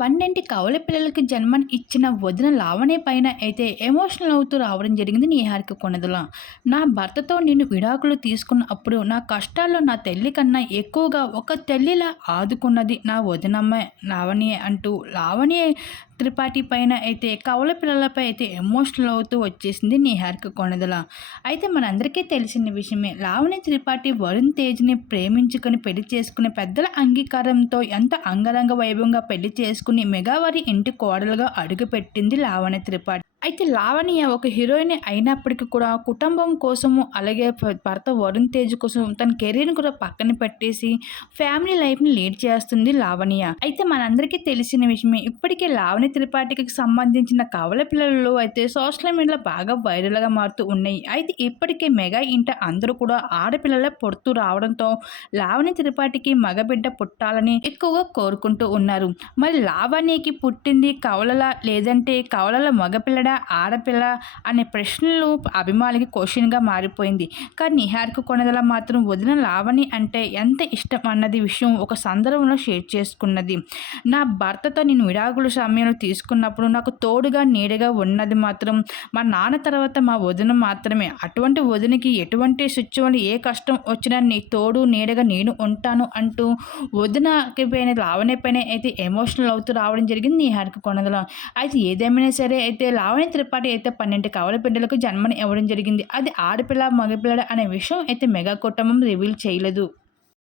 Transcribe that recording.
పన్నెండు కవల పిల్లలకి జన్మని ఇచ్చిన వదిన లావణ్య పైన అయితే ఎమోషనల్ అవుతూ రావడం జరిగింది నిహారిక కొనదల. నా భర్తతో నేను విడాకులు తీసుకున్న అప్పుడు నా కష్టాల్లో నా తల్లి కన్నా ఎక్కువగా ఒక తల్లిలా ఆదుకున్నది నా వదినమ్మ లావణ్య అంటూ లావణ్య త్రిపాఠి పైన అయితే కవల పిల్లలపై అయితే ఎమోషనల్ అవుతూ వచ్చేసింది నిహారిక కొనదల అయితే మనందరికీ తెలిసిన విషయమే లావణ్య త్రిపాఠి వరుణ్ తేజ్ని ప్రేమించుకొని పెళ్ళి చేసుకునే పెద్దల అంగీకారంతో ఎంత అంగరంగ వైభవంగా పెళ్ళి చేసుకుని మెగావారి ఇంటి కోడలుగా అడుగుపెట్టింది లావణ్య త్రిపాఠి. అయితే లావణ్య ఒక హీరోయిన్ అయినప్పటికీ కూడా కుటుంబం కోసము అలాగే భర్త వరుణ్ తేజ్ కోసం తన కెరీర్ని కూడా పక్కన పెట్టేసి ఫ్యామిలీ లైఫ్ని లీడ్ చేస్తుంది లావణ్య. అయితే మనందరికీ తెలిసిన విషయమే ఇప్పటికే లావణ్య త్రిపాఠికి సంబంధించిన కవల పిల్లలు అయితే సోషల్ మీడియాలో బాగా వైరల్గా మారుతూ ఉన్నాయి. అయితే ఇప్పటికే మెగా ఇంట అందరూ కూడా ఆడపిల్లలే పుడుతూ రావడంతో లావణ్య త్రిపాఠికి మగబిడ్డ పుట్టాలని ఎక్కువగా కోరుకుంటూ ఉన్నారు. మరి లావణ్యకి పుట్టింది కవలలా లేదంటే కవలల మగపిల్లడ? ఆడపిల్ల అనే ప్రశ్నలు అభిమానులకి క్వశ్చన్గా మారిపోయింది. కానీ నిహారిక కొనదల మాత్రం వదిన లావణి అంటే ఎంత ఇష్టం అన్నది విషయం ఒక సందర్భంలో షేర్ చేసుకున్నది. నా భర్తతో నేను విడాకుల సమయంలో తీసుకున్నప్పుడు నాకు తోడుగా నీడగా ఉన్నది మాత్రం మా నాన్న తర్వాత మా వదిన మాత్రమే. అటువంటి వదినకి ఎటువంటి సిచ్యువల్ ఏ కష్టం వచ్చినా నీ తోడు నీడగా నేను ఉంటాను అంటూ వదినకి పైన లావణ్య పైన అయితే ఎమోషనల్ అవుతూ రావడం జరిగింది నిహారిక కొనదల అయితే ఏదేమైనా సరే అయితే లావణ్య శ్రావణి త్రిపాఠి అయితే పన్నెండు కవల బిడ్డలకు జన్మని ఇవ్వడం జరిగింది. అది ఆడపిల్ల మగపిల్లడ అనే విషయం అయితే మెగా కుటుంబం రివీల్ చేయలేదు.